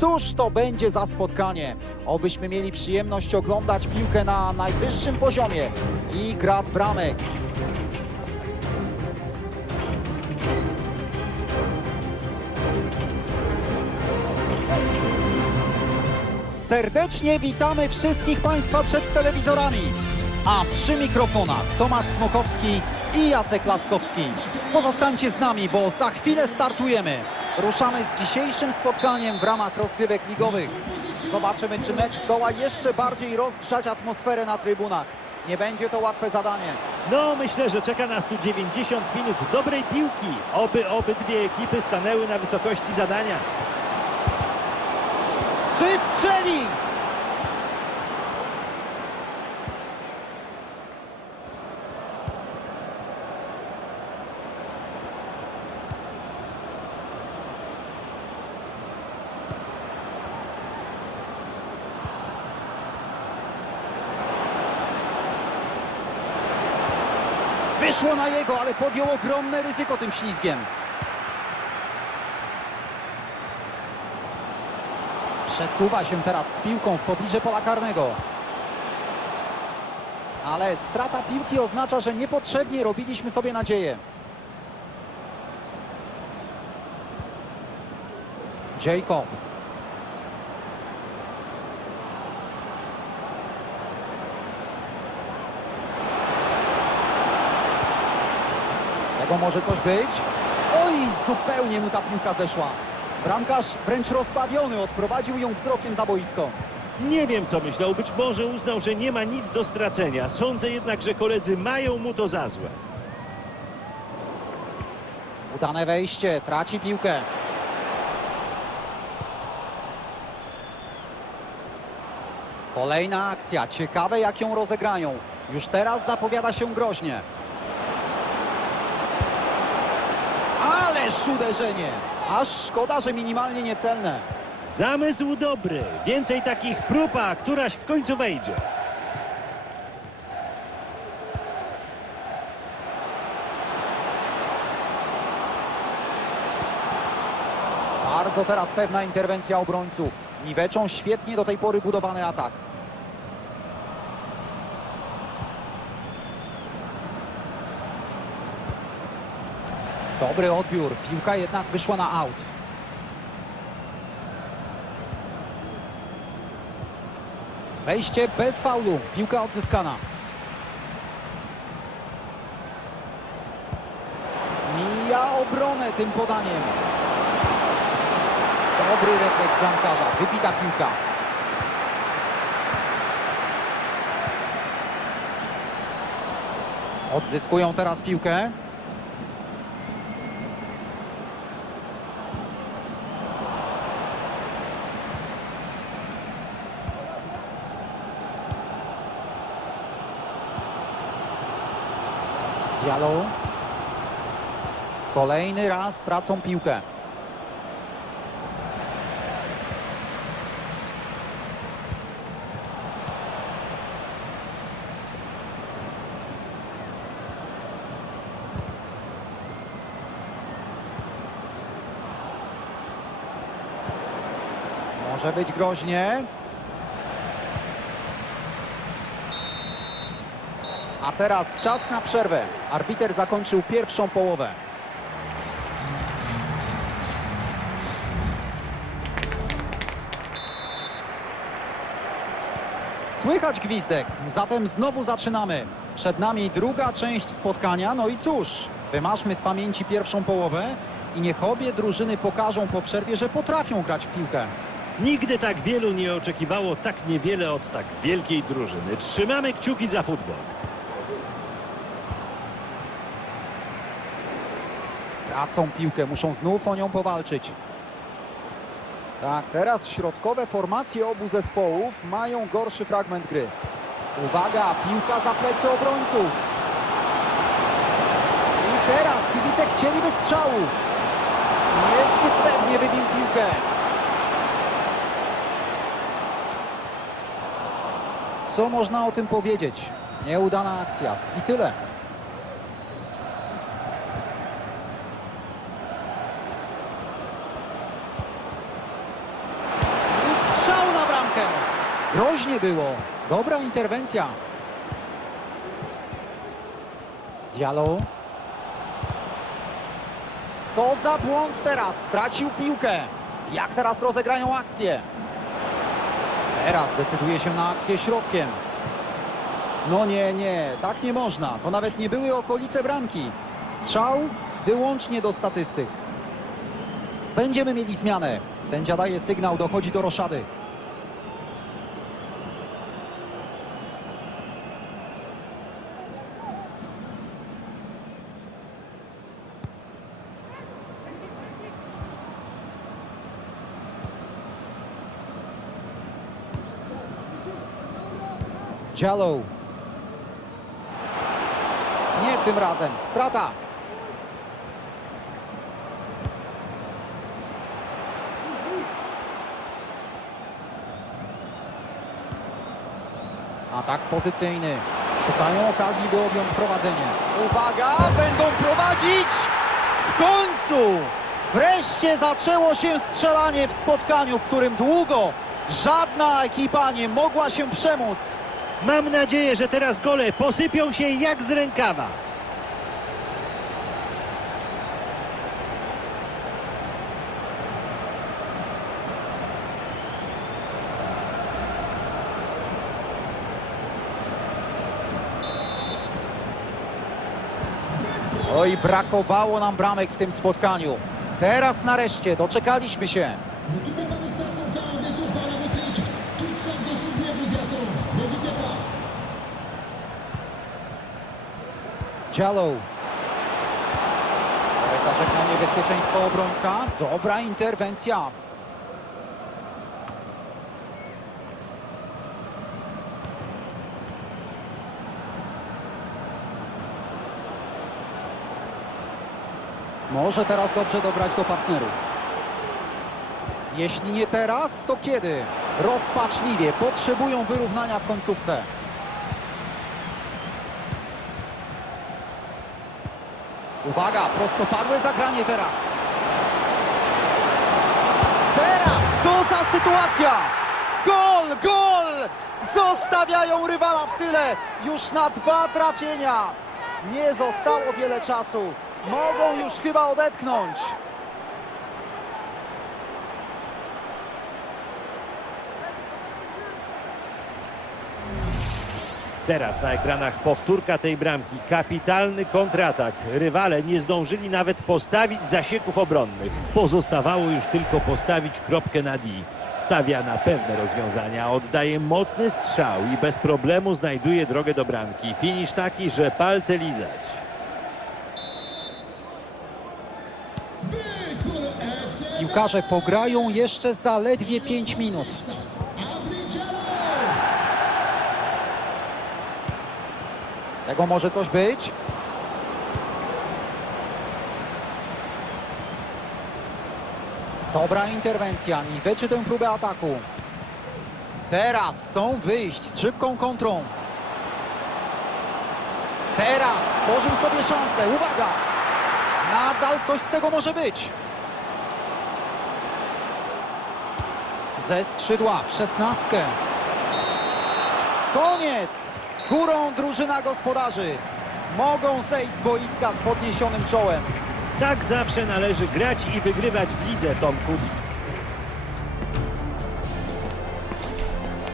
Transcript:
Cóż to będzie za spotkanie? Obyśmy mieli przyjemność oglądać piłkę na najwyższym poziomie i grad bramek. Serdecznie witamy wszystkich Państwa przed telewizorami. A przy mikrofonach Tomasz Smokowski i Jacek Laskowski. Pozostańcie z nami, bo za chwilę startujemy. Ruszamy z dzisiejszym spotkaniem w ramach rozgrywek ligowych. Zobaczymy, czy mecz zdoła jeszcze bardziej rozgrzać atmosferę na trybunach. Nie będzie to łatwe zadanie. No, myślę, że czeka nas tu 90 minut dobrej piłki. Oby obydwie ekipy stanęły na wysokości zadania. Czy strzeli? Wyszło na jego, ale podjął ogromne ryzyko tym ślizgiem. Przesuwa się teraz z piłką w pobliże pola karnego. Ale strata piłki oznacza, że niepotrzebnie robiliśmy sobie nadzieję. Jacob. Tego może coś być? Oj, zupełnie mu ta piłka zeszła. Bramkarz wręcz rozbawiony odprowadził ją wzrokiem za boisko. Nie wiem, co myślał. Być może uznał, że nie ma nic do stracenia. Sądzę jednak, że koledzy mają mu to za złe. Udane wejście, traci piłkę. Kolejna akcja, ciekawe jak ją rozegrają. Już teraz zapowiada się groźnie. Ależ uderzenie! Aż szkoda, że minimalnie niecelne. Zamysł dobry. Więcej takich prób, a któraś w końcu wejdzie. Bardzo teraz pewna interwencja obrońców. Niweczą świetnie do tej pory budowany atak. Dobry odbiór. Piłka jednak wyszła na aut. Wejście bez faulu. Piłka odzyskana. Mija obronę tym podaniem. Dobry refleks bramkarza. Wybita piłka. Odzyskują teraz piłkę. Diallo. Kolejny raz tracą piłkę. Może być groźnie. A teraz czas na przerwę. Arbiter zakończył pierwszą połowę. Słychać gwizdek, zatem znowu zaczynamy. Przed nami druga część spotkania, no i cóż, wymaszmy z pamięci pierwszą połowę i niech obie drużyny pokażą po przerwie, że potrafią grać w piłkę. Nigdy tak wielu nie oczekiwało tak niewiele od tak wielkiej drużyny. Trzymamy kciuki za futbol. Tracą piłkę, muszą znów o nią powalczyć. Tak, teraz środkowe formacje obu zespołów mają gorszy fragment gry. Uwaga, piłka za plecy obrońców. I teraz kibice chcieliby strzału. Niezbyt pewnie wybił piłkę. Co można o tym powiedzieć? Nieudana akcja. I tyle. Groźnie było. Dobra interwencja. Diallo. Co za błąd teraz? Stracił piłkę. Jak teraz rozegrają akcję? Teraz decyduje się na akcję środkiem. No nie, nie, tak nie można. To nawet nie były okolice bramki. Strzał wyłącznie do statystyk. Będziemy mieli zmianę. Sędzia daje sygnał, dochodzi do roszady. Jallow. Nie tym razem. Strata. Atak pozycyjny. Szukają okazji, by objąć prowadzenie. Uwaga, będą prowadzić! W końcu! Wreszcie zaczęło się strzelanie w spotkaniu, w którym długo żadna ekipa nie mogła się przemóc. Mam nadzieję, że teraz gole posypią się jak z rękawa. Oj, brakowało nam bramek w tym spotkaniu. Teraz nareszcie doczekaliśmy się. Ale zażegnał niebezpieczeństwo obrońca. Dobra interwencja. Może teraz dobrze dobrać do partnerów. Jeśli nie teraz, to kiedy? Rozpaczliwie potrzebują wyrównania w końcówce. Uwaga, prostopadłe zagranie teraz. Teraz, co za sytuacja! Gol, gol! Zostawiają rywala w tyle. Już na dwa trafienia. Nie zostało wiele czasu. Mogą już chyba odetchnąć. Teraz na ekranach powtórka tej bramki. Kapitalny kontratak. Rywale nie zdążyli nawet postawić zasieków obronnych. Pozostawało już tylko postawić kropkę na D. Stawia na pewne rozwiązania, oddaje mocny strzał i bez problemu znajduje drogę do bramki. Finisz taki, że palce lizać. Piłkarze pograją jeszcze zaledwie 5 minut. Abidjan. Z tego może coś być. Dobra interwencja, niweczy tę próbę ataku. Teraz chcą wyjść z szybką kontrą. Teraz tworzył sobie szansę, uwaga! Nadal coś z tego może być. Ze skrzydła w szesnastkę. Koniec! Górą drużyna gospodarzy. Mogą zejść z boiska z podniesionym czołem. Tak zawsze należy grać i wygrywać w lidze, Tomku.